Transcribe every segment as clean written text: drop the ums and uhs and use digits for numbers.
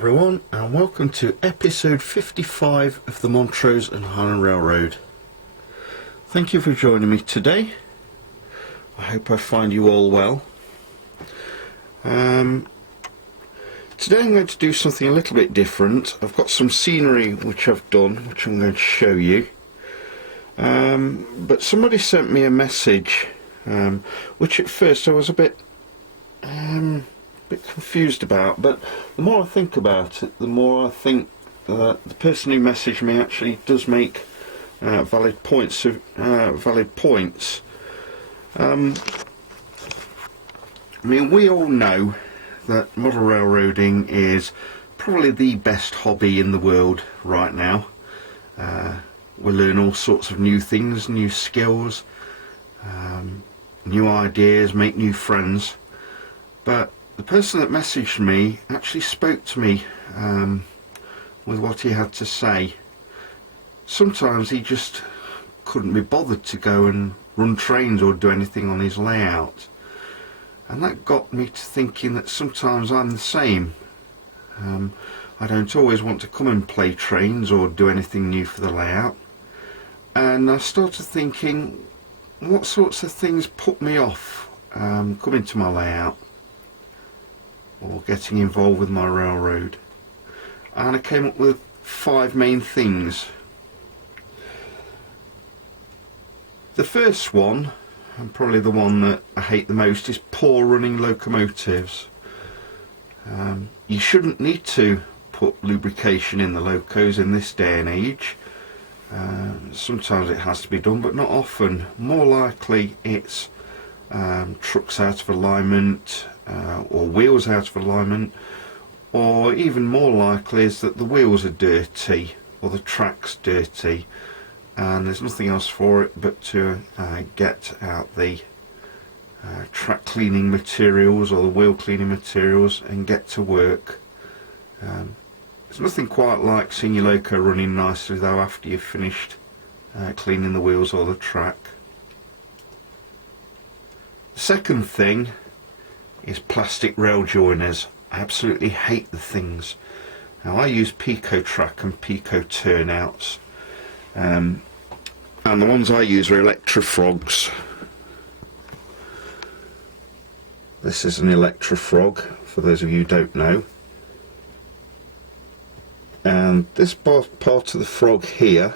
everyone, and welcome to episode 55 of the Montrose and Highland Railroad. Thank you for joining me today. I hope I find you all well. Today I'm going to do something a little bit different. I've got some scenery which I've done, which I'm going to show you. But somebody sent me a message, which at first I was a bit confused about, but the more I think about it, the more I think that the person who messaged me actually does make valid points. I mean, we all know that model railroading is probably the best hobby in the world right now. We learn all sorts of new things, new skills, new ideas, make new friends, but the person that messaged me actually spoke to me with what he had to say. Sometimes he just couldn't be bothered to go and run trains or do anything on his layout, and that got me to thinking that sometimes I'm the same. I don't always want to come and play trains or do anything new for the layout, and I started thinking what sorts of things put me off coming to my layout or getting involved with my railroad, and I came up with 5 main things. The first one, and probably the one that I hate the most, is poor running locomotives. You shouldn't need to put lubrication in the locos in this day and age. Sometimes it has to be done, but not often. More likely it's trucks out of alignment, or wheels out of alignment, or even more likely is that the wheels are dirty or the track's dirty, and there's nothing else for it but to get out the track cleaning materials or the wheel cleaning materials and get to work. There's nothing quite like seeing your loco running nicely though after you've finished cleaning the wheels or the track. The second thing is plastic rail joiners. I absolutely hate the things. Now, I use Pico track and Pico turnouts, and the ones I use are Electrofrogs. This is an Electrofrog, for those of you who don't know, and this part of the frog here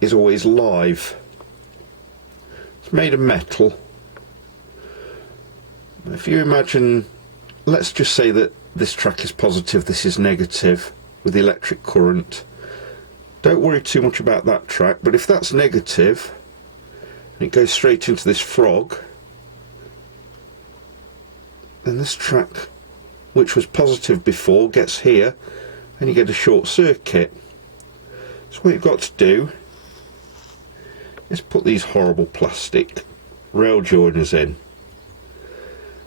is always live. It's made of metal. If you imagine, let's just say that this track is positive, this is negative with the electric current. Don't worry too much about that track, but if that's negative and it goes straight into this frog, then this track, which was positive before, gets here and you get a short circuit. So what you've got to do is put these horrible plastic rail joiners in.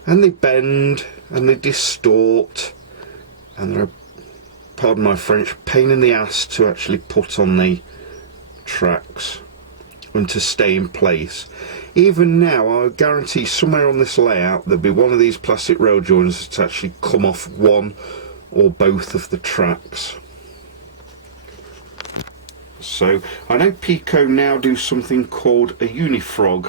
And they bend and they distort, and they're, pardon my French, pain in the ass to actually put on the tracks and to stay in place. Even now, I guarantee somewhere on this layout there'll be one of these plastic rail joiners to actually come off one or both of the tracks. So I know Pico now do something called a Unifrog,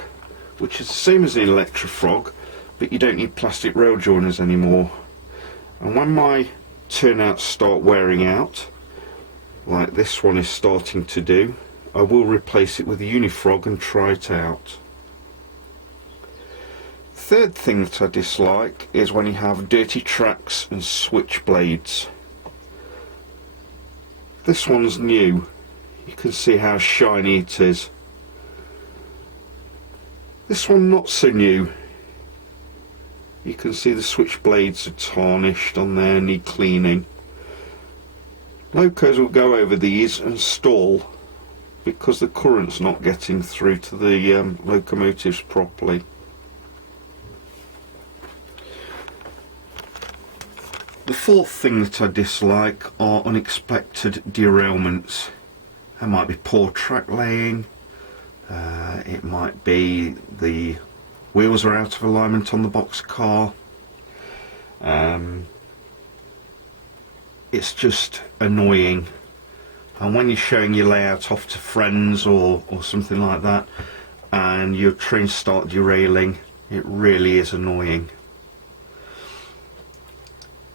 which is the same as an Electrofrog, but you don't need plastic rail joiners anymore. And when my turnouts start wearing out, like this one is starting to do, I will replace it with a Unifrog and try it out. Third thing that I dislike is when you have dirty tracks and switchblades. This one's new. You can see how shiny it is. This one not so new. You can see the switchblades are tarnished on there, need cleaning. Locos will go over these and stall because the current's not getting through to the locomotives properly. The fourth thing that I dislike are unexpected derailments. There might be poor track laying, it might be the wheels are out of alignment on the box car, It's just annoying, and when you're showing your layout off to friends or something like that and your trains start derailing, it really is annoying.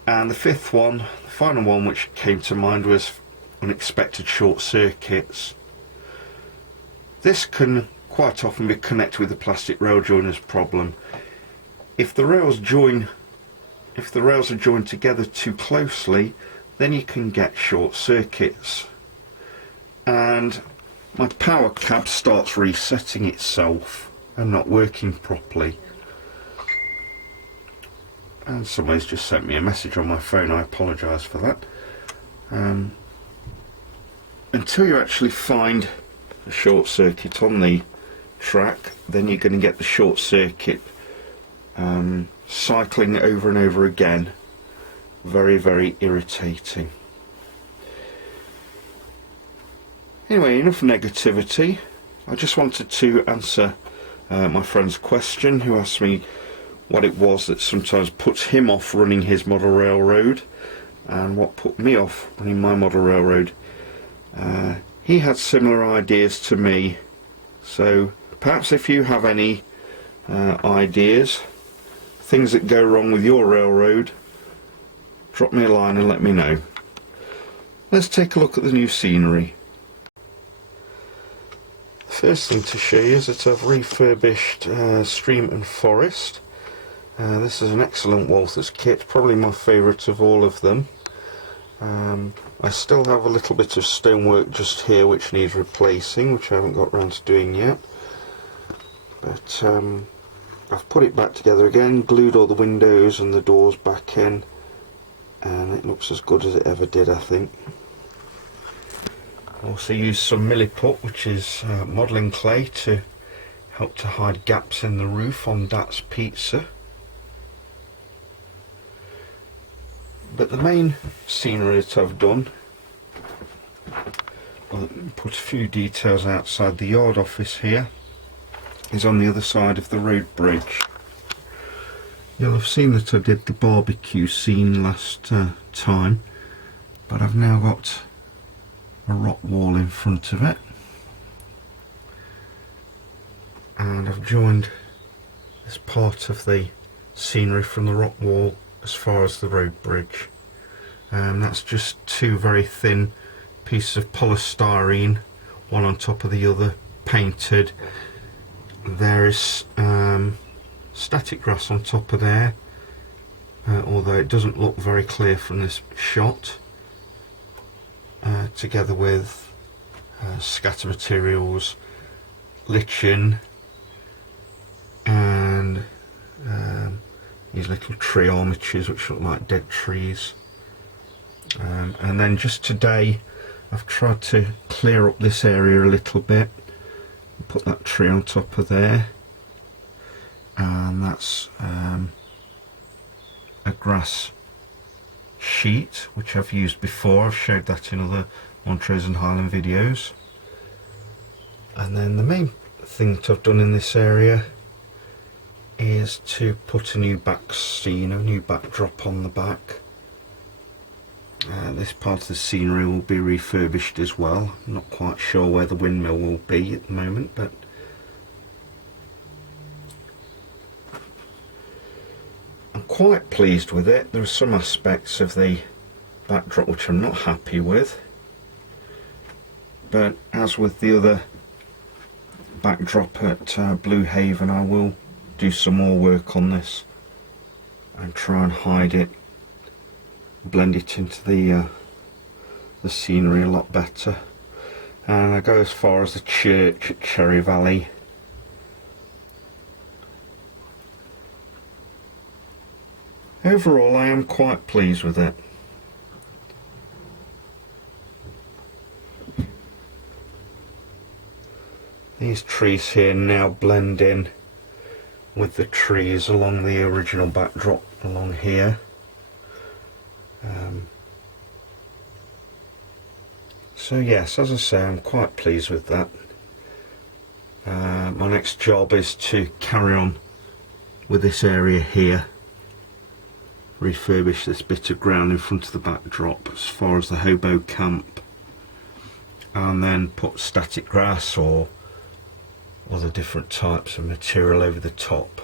And the fifth one, the final one which came to mind, was unexpected short circuits. This can quite often be connected with the plastic rail joiners problem. If the rails are joined together too closely, then you can get short circuits. And my power cab starts resetting itself and not working properly. And somebody's just sent me a message on my phone, I apologise for that. Until you actually find a short circuit on the track, then you're going to get the short circuit cycling over and over again. Very, very irritating. Anyway, enough negativity. I just wanted to answer my friend's question, who asked me what it was that sometimes puts him off running his model railroad and what put me off running my model railroad. He had similar ideas to me, so perhaps if you have any ideas, things that go wrong with your railroad, drop me a line and let me know. Let's take a look at the new scenery. The first thing to show you is that I've refurbished Stream and Forest. This is an excellent Walther's kit, probably my favourite of all of them. I still have a little bit of stonework just here which needs replacing, which I haven't got around to doing yet. But I've put it back together again, glued all the windows and the doors back in, and it looks as good as it ever did, I think. I also used some milliput, which is modelling clay, to help to hide gaps in the roof on Dat's Pizza. But the main scenery that I've done, I'll put a few details outside the yard office here, is on the other side of the road bridge. You'll have seen that I did the barbecue scene last time, but I've now got a rock wall in front of it, and I've joined this part of the scenery from the rock wall as far as the road bridge. That's just two very thin pieces of polystyrene, one on top of the other, painted. There is static grass on top of there, although it doesn't look very clear from this shot, together with scatter materials, lichen, and these little tree armatures which look like dead trees. And then just today I've tried to clear up this area a little bit, put that tree on top of there, and that's a grass sheet which I've used before. I've showed that in other Montrose and Highland videos. And then the main thing that I've done in this area is to put a new back scene, a new backdrop on the back. This part of the scenery will be refurbished as well. I'm not quite sure where the windmill will be at the moment, but I'm quite pleased with it. There are some aspects of the backdrop which I'm not happy with, but as with the other backdrop at Blue Haven, I will do some more work on this and try and hide it, blend it into the scenery a lot better. And I go as far as the church at Cherry Valley. Overall, I am quite pleased with it. These trees here now blend in with the trees along the original backdrop along here. So yes, as I say, I'm quite pleased with that. My next job is to carry on with this area here, refurbish this bit of ground in front of the backdrop as far as the hobo camp, and then put static grass or other different types of material over the top.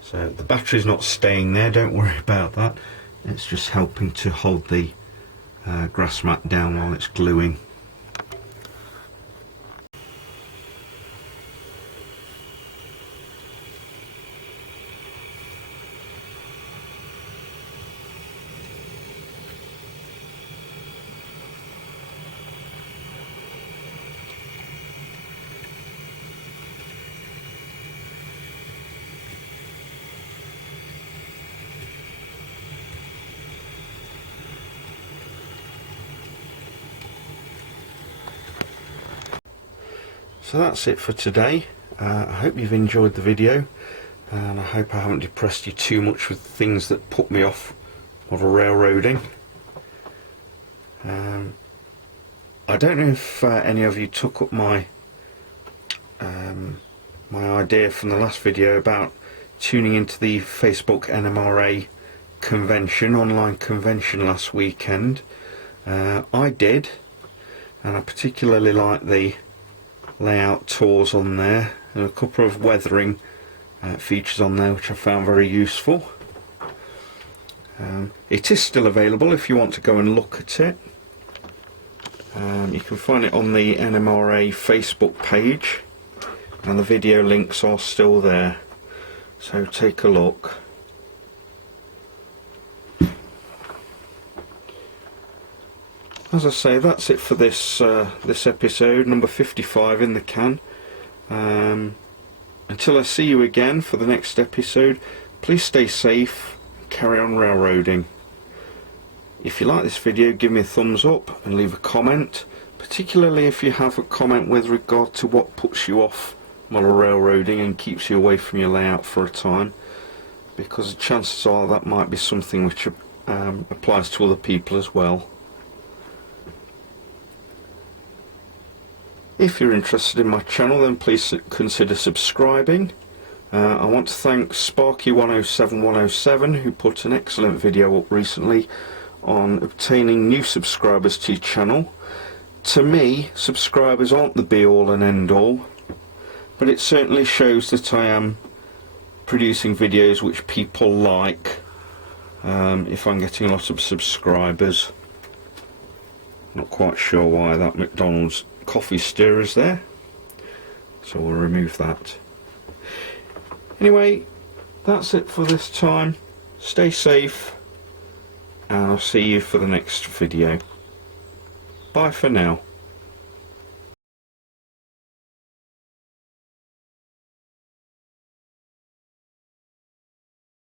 So the battery's not staying there, don't worry about that. It's just helping to hold the grass mat down while it's gluing. So that's it for today. I hope you've enjoyed the video, and I hope I haven't depressed you too much with things that put me off model railroading. I don't know if any of you took up my my idea from the last video about tuning into the Facebook NMRA convention, online convention last weekend. I did, and I particularly liked the layout tours on there, and a couple of weathering features on there which I found very useful. It is still available if you want to go and look at it. You can find it on the NMRA Facebook page, and the video links are still there, so take a look. As I say, that's it for this this episode, number 55 in the can. Until I see you again for the next episode, please stay safe, carry on railroading. If you like this video, give me a thumbs up and leave a comment, particularly if you have a comment with regard to what puts you off model railroading and keeps you away from your layout for a time, because the chances are that might be something which applies to other people as well. If you're interested in my channel, then please consider subscribing. I want to thank Sparky107107, who put an excellent video up recently on obtaining new subscribers to your channel. To me, subscribers aren't the be all and end all, but it certainly shows that I am producing videos which people like, if I'm getting a lot of subscribers. Not quite sure why that McDonald's coffee stirrer is there, so we'll remove that. Anyway, that's it for this time. Stay safe, and I'll see you for the next video. Bye for now.